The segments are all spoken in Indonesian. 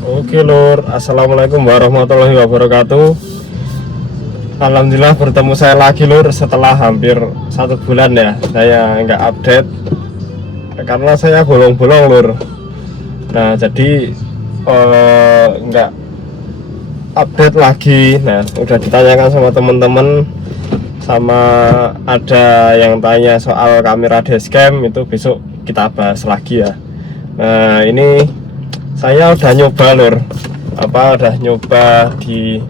Oke Lur, Assalamualaikum warahmatullahi wabarakatuh. Alhamdulillah bertemu saya lagi Lur, setelah hampir 1 bulan ya saya nggak update karena saya bolong-bolong Lur. Nah jadi nggak update lagi. Nah udah ditanyakan sama teman-teman, sama ada yang tanya soal kamera dashcam, itu besok kita bahas lagi ya. Nah ini saya udah nyoba Lur, udah nyoba di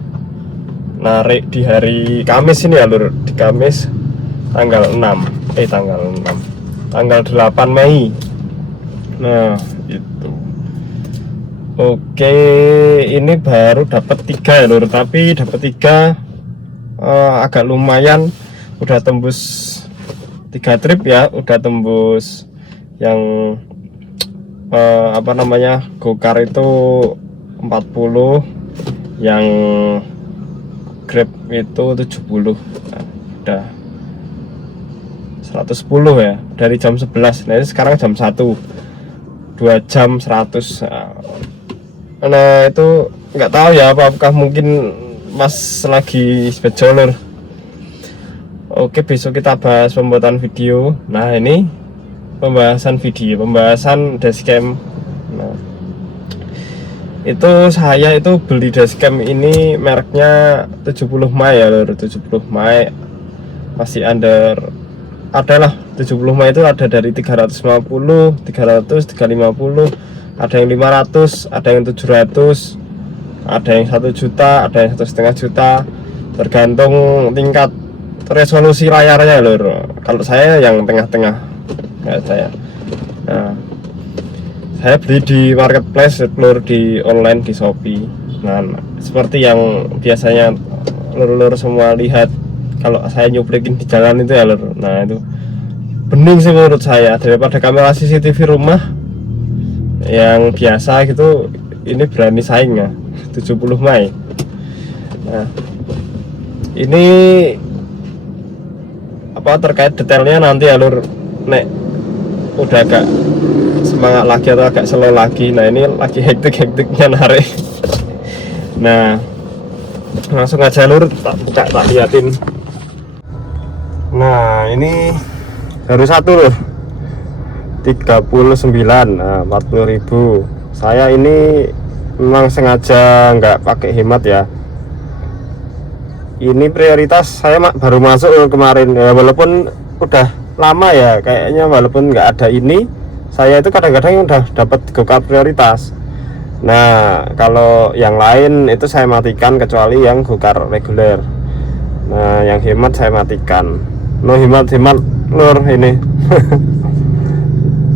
narik di hari Kamis ini ya Lur, di Kamis tanggal 8 Mei. Nah itu oke, ini baru dapat 3 ya Lur, tapi dapat 3 agak lumayan, udah tembus 3 trip ya, udah tembus yang Gokar itu 40, yang Grab itu 70. Nah, udah 110 ya dari jam 11. Nah ini sekarang jam 1, 2 jam 100. Nah itu nggak tahu ya, apakah mungkin Mas lagi spejolor. Oke, besok kita bahas pembuatan video. Nah ini pembahasan dashcam. Nah itu saya itu beli dashcam ini mereknya 70 Mai ya Lur, 70 Mai masih adalah 70 Mai itu ada dari 350, 300, 350, ada yang 500, ada yang 700, ada yang 1 juta, ada yang 1,5 juta, tergantung tingkat resolusi layarnya Lur. Kalau saya yang tengah-tengah kayak saya. Nah saya beli di marketplace Lur, di online, di Shopee. Nah seperti yang biasanya Lur semua lihat kalau saya nyuplikin di jalan itu ya Lur. Nah itu bening sih menurut saya, daripada kamera CCTV rumah yang biasa gitu, ini berani saing ya 70 Mai. Nah ini terkait detailnya nanti ya Lur, nek udah agak semangat lagi atau agak slow lagi. Nah ini lagi hektik-hektiknya narik. Nah langsung aja Lur, tak liatin. Nah ini baru 1 Lur, 39. Nah 40.000. Saya ini memang sengaja nggak pakai hemat ya. Ini prioritas saya baru masuk kemarin ya, walaupun udah lama ya kayaknya, walaupun nggak ada ini, saya itu kadang-kadang udah dapat Gokar prioritas. Nah kalau yang lain itu saya matikan, kecuali yang Gokar reguler. Nah yang hemat saya matikan. No hemat Lur ini.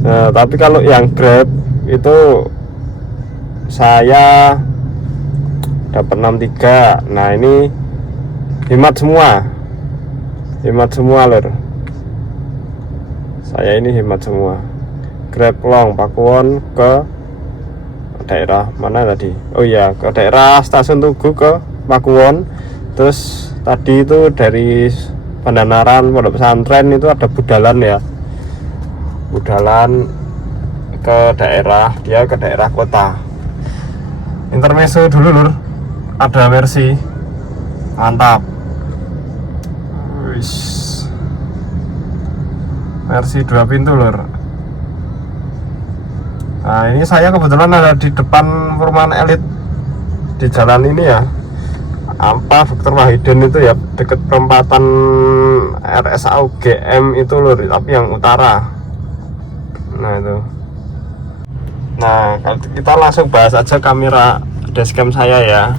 Nah, tapi kalau yang Grab itu saya dapat 63. Nah ini hemat semua Lur. Saya ini hemat semua. Grab Long Pakuwon ke daerah mana tadi? Oh iya, ke daerah Stasiun Tugu ke Pakuwon. Terus tadi itu dari Pandanaran Pondok Pesantren itu ada Budalan ya. Budalan ke daerah kota. Intermezzo dulu Lur. Ada Mercy. Mantap. Wish. Mercy 2 pintu Lur. Nah ini saya kebetulan ada di depan perumahan elit di jalan ini ya, Dr. Wahidin itu ya, deket perempatan RSA UGM itu Lur, tapi yang utara. Nah itu. Nah kita langsung bahas aja kamera dashcam saya ya.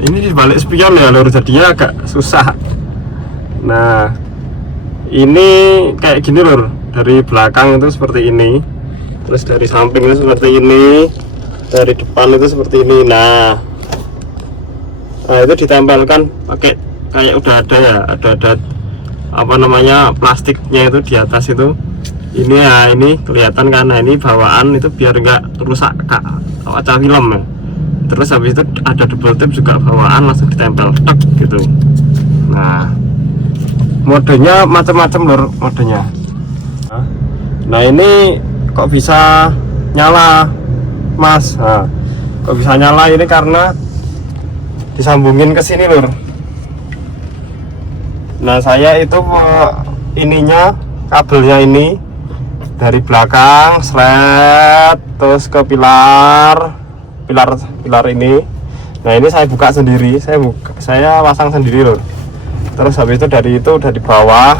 Ini di balik spion ya Lur, jadinya agak susah. Nah ini kayak gini Lur, dari belakang itu seperti ini, terus dari samping itu seperti ini, dari depan itu seperti ini. Nah itu ditempelkan pakai kayak udah ada ya, ada plastiknya itu di atas itu. Ini ya, ini kelihatan kan. Nah ini bawaan itu biar nggak rusak kaca film ya. Terus habis itu ada double tip juga bawaan, langsung ditempel tek gitu. Nah modenya macam-macam Lur, modenya. Nah ini kok bisa nyala Mas? Nah Kok bisa nyala ini karena disambungin ke sini lur. Nah saya itu ininya, kabelnya ini dari belakang seret terus ke pilar ini. Nah ini saya buka sendiri, saya pasang sendiri loh. Terus habis itu dari bawah,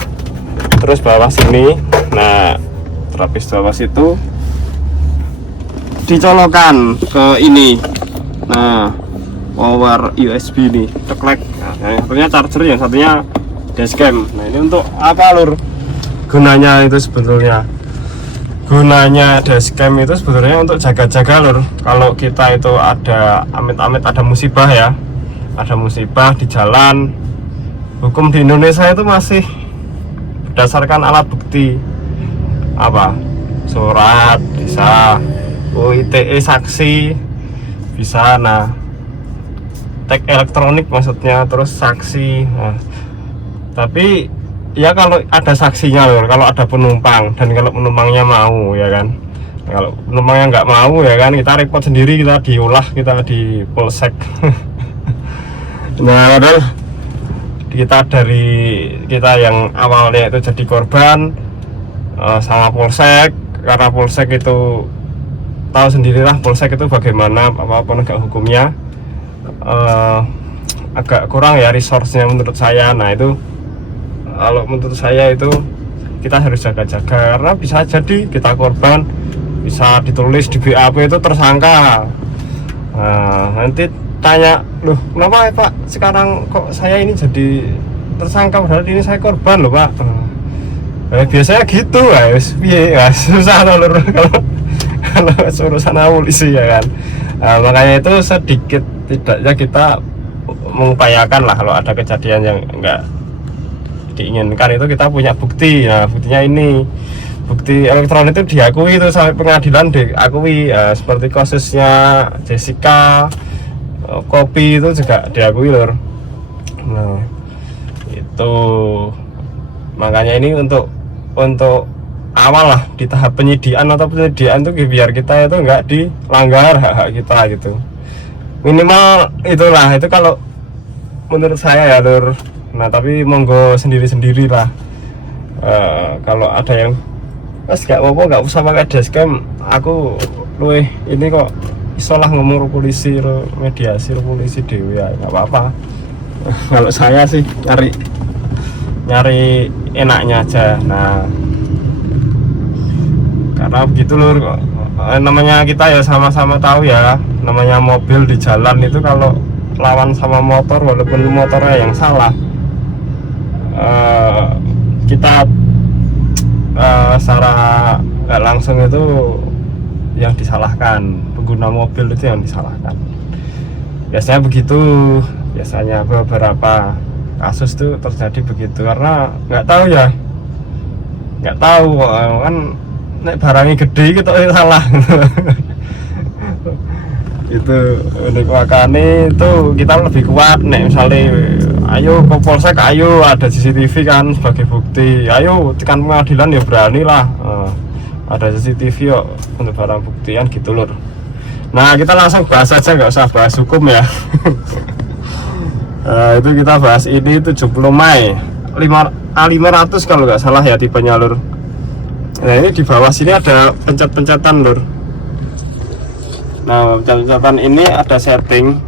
terus bawah sini. Nah terus bawah situ dicolokan ke ini. Nah power USB nih, teklek. Nah, yang satunya charger, yang satunya dashcam. Nah ini untuk apa lur? Gunanya itu sebetulnya, gunanya dashcam itu sebetulnya untuk jaga-jaga lur. Kalau kita itu ada amit-amit ada musibah ya, ada musibah di jalan, hukum di Indonesia itu masih berdasarkan alat bukti apa, surat bisa, ITE saksi bisa. Nah tag elektronik maksudnya, terus saksi. Nah, tapi ya kalau ada saksinya loh, kalau ada penumpang, dan kalau penumpangnya mau ya kan. Kalau penumpangnya nggak mau ya kan, kita report sendiri, kita diolah, kita di polsek. Nah padahal kita yang awalnya itu jadi korban sama polsek, karena polsek itu tahu sendirilah, polsek itu bagaimana apa penegak hukumnya, agak kurang ya resource-nya menurut saya. Nah itu kalau menurut saya itu kita harus jaga-jaga, karena bisa jadi kita korban, bisa ditulis di BAP itu tersangka. Nah, nanti tanya, loh kenapa ya Pak sekarang kok saya ini jadi tersangka, padahal ini saya korban loh Pak. Biasanya gitu guys, susah loh kalau urusan polisi ya kan. Nah, makanya itu sedikit tidaknya kita mengupayakan lah, kalau ada kejadian yang enggak diinginkan itu kita punya bukti. Nah buktinya ini, bukti elektronik itu diakui itu sampai pengadilan diakui ya, seperti kasusnya Jessica, kopi itu juga diakui lor. Nah itu makanya ini untuk awal lah di tahap penyidikan atau penyelidikan tuh, biar kita itu enggak dilanggar hak-hak kita gitu, minimal itulah. Itu kalau menurut saya ya lur. Nah tapi monggo sendiri-sendiri lah. Kalau ada yang gak apa-apa, gak usah pakai dashcam, aku luwih ini kok isolah ngomong polisi, mediasi polisi dewi ya, gak apa-apa. Kalau saya sih nyari enaknya aja. Nah karena begitu lur, namanya kita ya sama-sama tahu ya, namanya mobil di jalan itu kalau lawan sama motor, walaupun motornya yang salah, kita secara nggak langsung itu yang disalahkan, pengguna mobil itu yang disalahkan. Biasanya begitu, biasanya beberapa kasus tuh terjadi begitu, karena nggak tahu ya, nggak tahu kan nek barangnya gede gitu salah. Itu unik, makanya itu kita lebih kuat nek misalnya ayo ke polsek, ayo ada CCTV kan sebagai bukti, ayo tekan pengadilan ya berani lah, ada CCTV yuk untuk barang buktian gitu lur. Nah kita langsung bahas aja, nggak usah bahas hukum ya. Itu kita bahas ini 70 Mei A500 kalau nggak salah ya tipenya lur. Nah ini di bawah sini ada pencet-pencetan lur. Nah pencet-pencetan ini ada setting,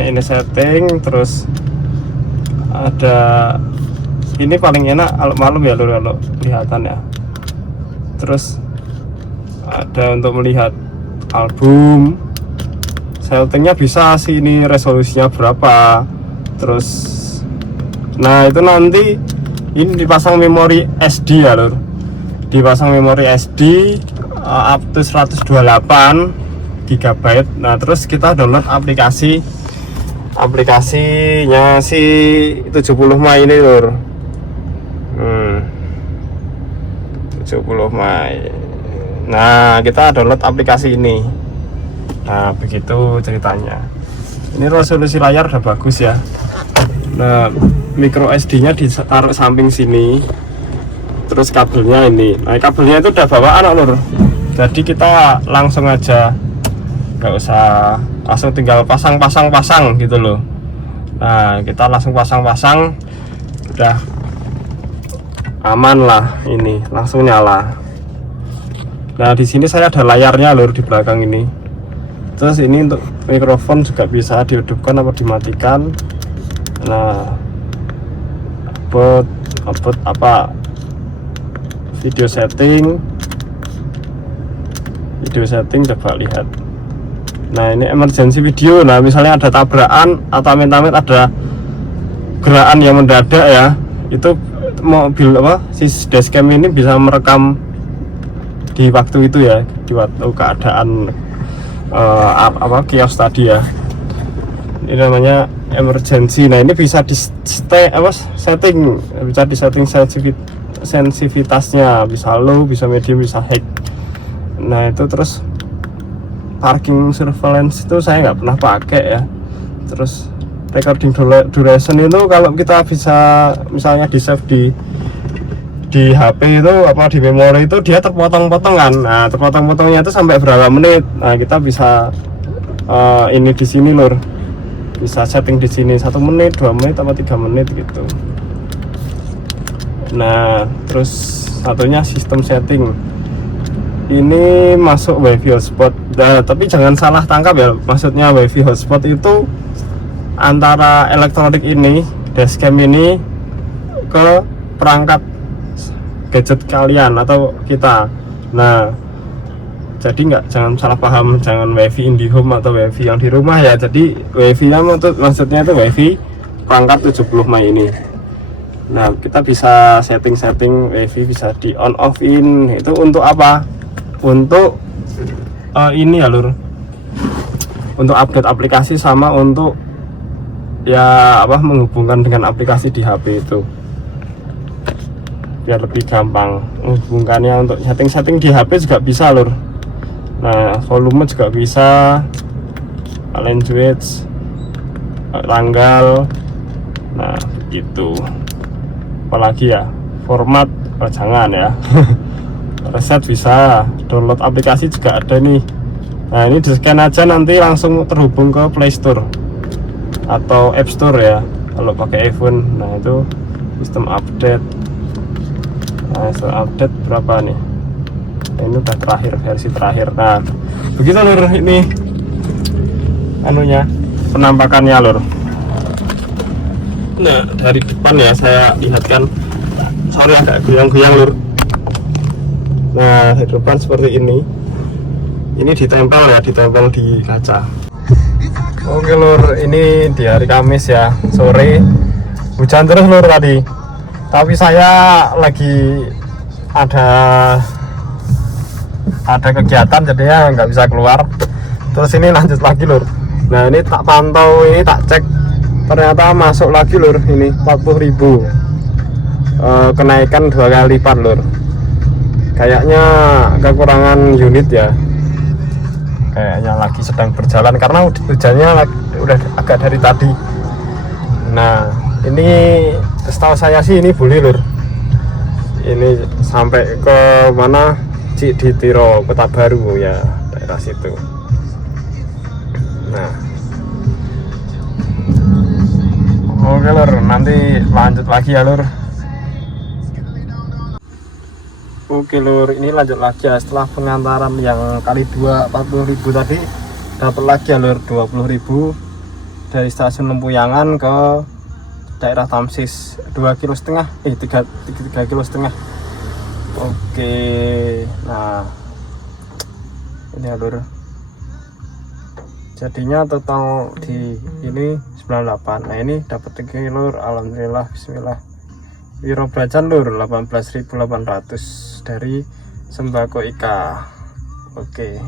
ini setting, terus ada ini paling enak malam ya lur kalau kelihatan ya. Terus ada untuk melihat album, settingnya bisa sih, ini resolusinya berapa. Terus nah itu nanti ini dipasang memori SD ya lur, dipasang memori SD up to 128 GB. Nah terus kita download aplikasinya si 70 Mei ini lur. 70 Mei. Nah kita download aplikasi ini. Nah begitu ceritanya. Ini resolusi layar udah bagus ya. Nah micro SD nya ditaruh samping sini, terus kabelnya ini. Nah kabelnya itu udah bawaan lur, jadi kita langsung aja nggak usah langsung tinggal pasang gitu loh. Nah kita langsung pasang udah aman lah, ini langsung nyala. Nah di sini saya ada layarnya lur di belakang ini. Terus ini untuk mikrofon juga bisa dihidupkan atau dimatikan. Nah upload apa video setting coba lihat. Nah ini emergency video. Nah misalnya ada tabrakan atau amit-amit ada gerakan yang mendadak ya, itu mobil apa si dashcam ini bisa merekam di waktu itu ya, di waktu keadaan kios tadi ya. Ini namanya emergency. Nah ini bisa di setting, bisa di setting sensitivitasnya, bisa low, bisa medium, bisa high. Nah itu terus parking surveillance itu saya nggak pernah pakai ya. Terus recording duration itu kalau kita bisa misalnya di save di HP itu apa di memori itu dia terpotong-potongan. Nah terpotong-potongnya itu sampai berapa menit. Nah kita bisa ini di sini lur, bisa setting di sini 1 menit, 2 menit, atau 3 menit gitu. Nah terus satunya sistem setting ini masuk wifi hotspot. Nah, tapi jangan salah tangkap ya, maksudnya wifi hotspot itu antara elektronik ini, dashcam ini ke perangkat gadget kalian atau kita. Nah jadi jangan salah paham, jangan wifi IndiHome atau wifi yang di rumah ya. Jadi wifi nya maksudnya itu wifi perangkat 70 my ini. Nah kita bisa setting wifi, bisa di on off in. Itu untuk apa? Untuk ini ya lur, untuk update aplikasi sama untuk ya apa menghubungkan dengan aplikasi di HP itu biar lebih gampang menghubungkannya. Untuk setting di HP juga bisa lur. Nah volume juga bisa, language, tanggal. Nah begitu. Apalagi ya format, jangan ya. Reset bisa, download aplikasi juga ada nih. Nah ini di scan aja nanti langsung terhubung ke Play Store atau App Store ya kalau pakai iPhone. Nah itu sistem update. Nah sistem update berapa nih? Nah, ini udah terakhir, versi terakhir. Nah begitu lur, ini anunya penampakannya lur. Nah dari depan ya saya lihatkan, sorry agak goyang-goyang lur. Nah di depan seperti ini ditempel ya, ditempel di kaca. Oke lur, ini di hari Kamis ya, sore hujan terus lur tadi. Tapi saya lagi ada kegiatan jadinya nggak bisa keluar. Terus ini lanjut lagi lur. Nah ini tak pantau, ini tak cek, ternyata masuk lagi lur. Ini 40.000, kenaikan 2 kali lipat lur. Kayaknya kekurangan unit ya, kayaknya lagi sedang berjalan karena hujannya udah agak dari tadi. Nah ini setahu saya sih ini boleh lur, ini sampai ke mana di Tiro, Kota Baru ya, daerah situ. Nah oke lur, nanti lanjut lagi ya lur. Oke lur, ini lanjut lagi ya, setelah pengantaran yang kali 2 40.000 tadi, dapat lagi ya lur 20.000 dari stasiun Lempuyangan ke daerah Tamsis, 2,5 kg, 3,5 kg. Oke, nah ini ya lur, jadinya total di ini 98. Nah ini dapat 3 lur, alhamdulillah, bismillah. Wiro Brajan lur 18.800 dari Sembako Ika. Oke,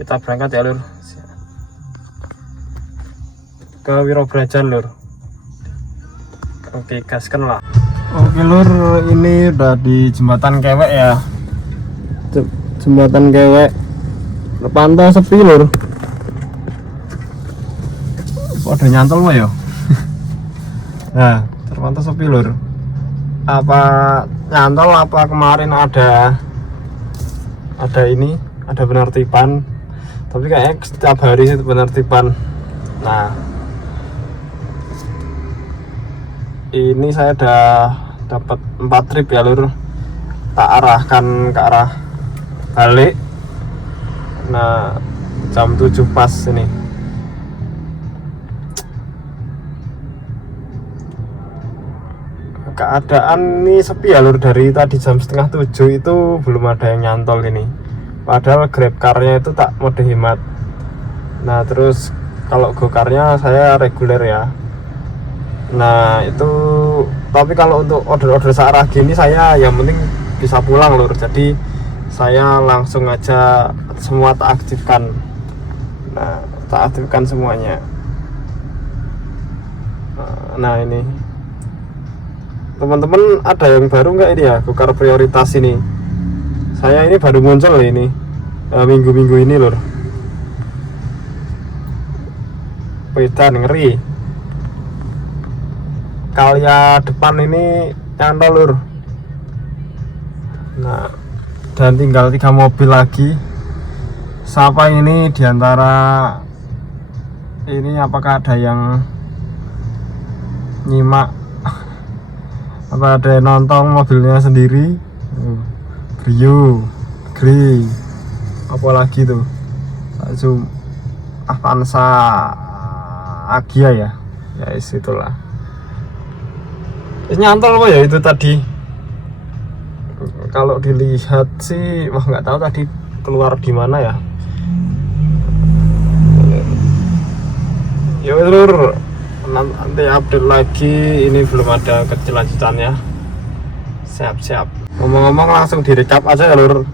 kita berangkat ya lur ke Wiro Brajan lur. Oke, gaskan lah. Oke lur, ini udah di jembatan Kewek ya, jembatan Kewek. Pantau sepi lur. Kok ada nyantol mah ya? Nah terpantau sepi lur. Apa nyantol apa kemarin ada ini, ada penertiban. tapi kayaknya setiap hari sih penertiban. Nah ini saya udah dapat 4 trip ya lur, tak arahkan ke arah balik. Nah jam 7 pas ini. Keadaan ini sepi ya lur, dari tadi jam setengah 7 itu belum ada yang nyantol ini, padahal grab car-nya itu tak mode hemat. Nah terus kalau go car-nya saya reguler ya. Nah itu, tapi kalau untuk order-order searah gini saya yang penting bisa pulang lur, jadi saya langsung aja semua tak aktifkan. Nah tak aktifkan semuanya. Nah ini teman-teman ada yang baru nggak ini ya, go car prioritas ini? Saya ini baru muncul ini minggu-minggu ini lur. Wedan ngeri. Kalia depan ini nyantol lur. Nah dan tinggal 3 mobil lagi. Siapa ini diantara ini, apakah ada yang nyimak, apa ada yang nonton mobilnya sendiri? Brio, Grey, apa lagi tuh? Zoom, Avanza, Agia ya, ya itulah. Nyantol apa ya itu tadi? Kalau dilihat sih, wah nggak tahu tadi keluar di mana ya. Ya lur, nanti update lagi. Ini belum ada kelanjutannya. Siap-siap. Ngomong-ngomong langsung direkap aja ya lur.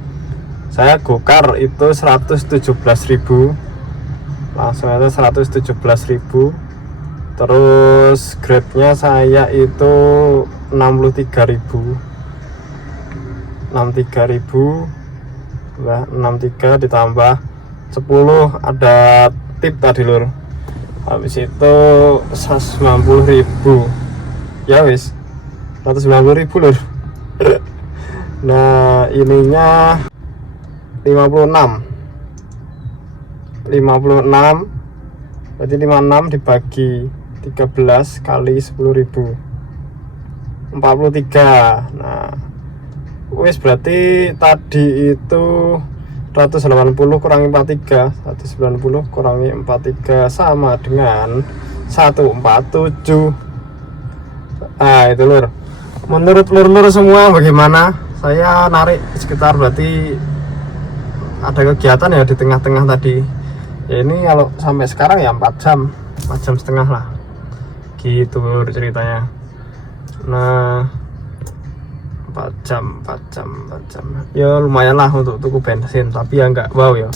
Saya gokar itu 117.000. Langsung aja 117.000. Terus grabnya saya itu 63.000. 63 ditambah 10 ada tip tadi lur. Habis itu 190.000. Ya wis 190.000 lur. Nah ininya 56 berarti 56 dibagi 13 kali 10.000, 43. Nah wis berarti tadi itu 180 kurangi 43, 190 kurangi 43 sama dengan 147. Nah itu lur. Menurut lur-lur semua bagaimana? Saya narik sekitar, berarti ada kegiatan ya di tengah-tengah tadi ya. Ini kalau sampai sekarang ya 4 jam setengah lah gitu lur ceritanya. Nah 4 jam ya lumayan lah untuk tuku bensin, tapi ya enggak wow ya,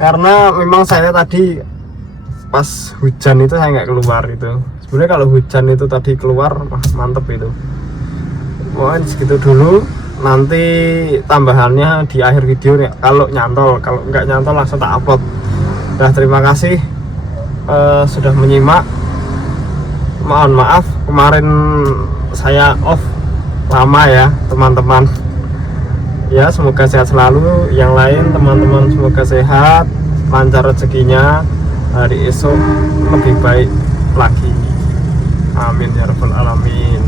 karena memang saya tadi pas hujan itu saya nggak keluar itu. Sebenarnya kalau hujan itu tadi keluar mantep itu. Pokoknya segitu dulu, nanti tambahannya di akhir video ya, kalau nyantol. Kalau nggak nyantol langsung tak upload. Nah terima kasih sudah menyimak. Mohon maaf kemarin saya off lama ya teman-teman ya. Semoga sehat selalu. Yang lain teman-teman semoga sehat, lancar rezekinya, hari esok lebih baik lagi, amin ya rabbal alamin.